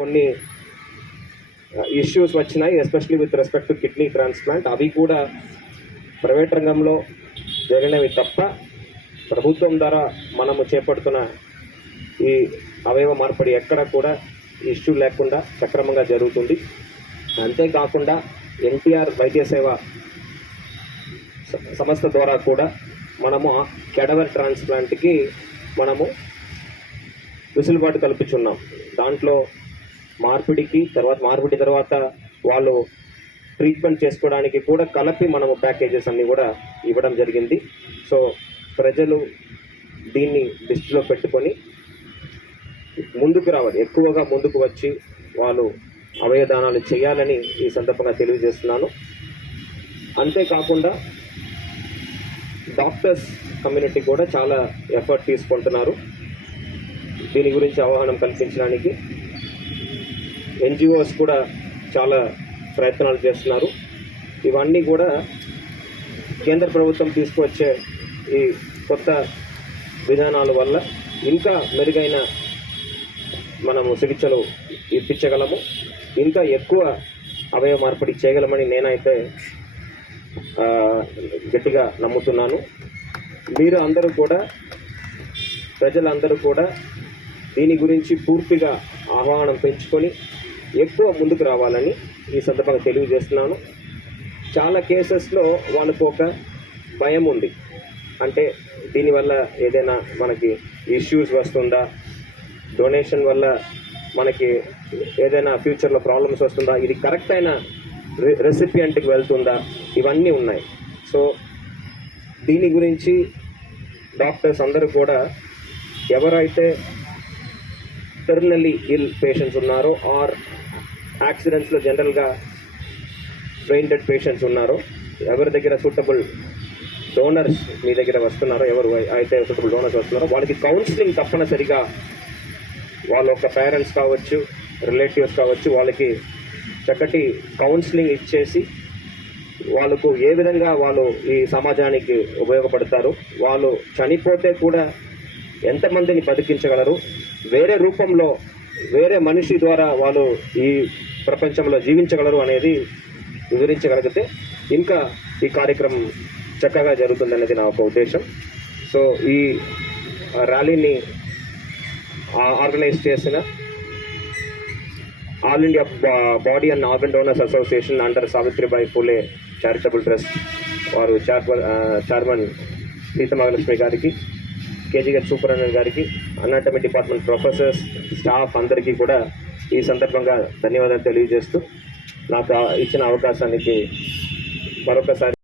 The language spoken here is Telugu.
కొన్ని ఇష్యూస్ వచ్చినాయి especially with respect to kidney transplant అవి కూడా ప్రైవేట్ రంగంలో జరిగినవి తప్ప ప్రభుత్వం ద్వారా మనము చేపడుతున్న ఈ అవయవ మార్పిడి ఎక్కడ కూడా ఇష్యూ లేకుండా సక్రమంగా జరుగుతుంది. అంతేకాకుండా ఎన్టీఆర్ వైద్య సేవ సంస్థ ద్వారా కూడా మనము కెడవర్ ట్రాన్స్ప్లాంట్కి మనము వెసులుబాటు కల్పించున్నాం. దాంట్లో మార్పిడికి తర్వాత మార్పిడి తర్వాత వాళ్ళు ట్రీట్మెంట్ చేసుకోవడానికి కూడా కలిపి మనము ప్యాకేజెస్ అన్నీ కూడా ఇవ్వడం జరిగింది. సో ప్రజలు దీన్ని దృష్టిలో పెట్టుకొని ముందుకు రావాలి. ఎక్కువగా ముందుకు వచ్చి వాళ్ళు అవయదానాలు చేయాలని ఈ సందర్భంగా తెలియజేస్తున్నాను. అంతేకాకుండా డాక్టర్స్ కమ్యూనిటీ కూడా చాలా ఎఫర్ట్ తీసుకుంటున్నారు. దీని గురించి అవగాహన కల్పించడానికి ఎన్జిఓస్ కూడా చాలా ప్రయత్నాలు చేస్తున్నారు. ఇవన్నీ కూడా కేంద్ర ప్రభుత్వం తీసుకువచ్చే ఈ కొత్త విధానాల వల్ల ఇంకా మెరుగైన మనము చికిత్సలు ఇప్పించగలము. ఇంకా ఎక్కువ అవయవ మార్పిడి చేయగలమని నేనైతే గట్టిగా నమ్ముతున్నాను. మీరు అందరూ కూడా ప్రజలందరూ కూడా దీని గురించి పూర్తిగా ఆహ్వానం పెంచుకొని ఎక్కువ ముందుకు రావాలని ఈ సందర్భంగా తెలియజేస్తున్నాను. చాలా కేసెస్లో వాళ్ళకు ఒక భయం ఉంది. అంటే దీనివల్ల ఏదైనా మనకి ఇష్యూస్ వస్తుందా? డొనేషన్ వల్ల మనకి ఏదైనా ఫ్యూచర్లో ప్రాబ్లమ్స్ వస్తుందా? ఇది కరెక్ట్ అయిన రె రెసిపియంట్కి వెళ్తుందా? ఇవన్నీ ఉన్నాయి. సో దీని గురించి డాక్టర్స్ అందరూ కూడా ఎవరైతే టెర్మినల్లీ ఇల్ పేషెంట్స్ ఉన్నారో ఆర్ యాక్సిడెంట్స్లో జనరల్గా బ్రెయిన్ డెడ్ పేషెంట్స్ ఉన్నారో. ఎవరి దగ్గర సూటబుల్ డోనర్స్ మీ దగ్గర వస్తున్నారో ఎవరు అయితే సూటబుల్ డోనర్స్ వస్తున్నారో వాళ్ళకి కౌన్సిలింగ్ తప్పనిసరిగా వాళ్ళ యొక్క పేరెంట్స్ కావచ్చు రిలేటివ్స్ కావచ్చు వాళ్ళకి చక్కటి కౌన్సిలింగ్ ఇచ్చేసి వాళ్ళకు ఏ విధంగా వాళ్ళు ఈ సమాజానికి ఉపయోగపడతారు వాళ్ళు చనిపోతే కూడా ఎంతమందిని బతికించగలరు వేరే రూపంలో వేరే మనిషి ద్వారా వాళ్ళు ఈ ప్రపంచంలో జీవించగలరు అనేది వివరించగలిగితే ఇంకా ఈ కార్యక్రమం చక్కగా జరుగుతుందనేది నా ఒక ఉద్దేశం. సో ఈ ర్యాలీని ఆర్గనైజ్ చేసిన all India body and organ donors association under Savitribai Phule charitable trust వారు చైర్మన్ చైర్మన్ సీతమహాలక్ష్మి గారికి కేజీహెచ్ సూపరింటెండెంట్ గారికి అనాటమీ డిపార్ట్మెంట్ ప్రొఫెసర్స్ స్టాఫ్ అందరికీ కూడా ఈ సందర్భంగా ధన్యవాదాలు తెలియజేస్తూ నాకు ఇచ్చిన అవకాశానికి మరొకసారి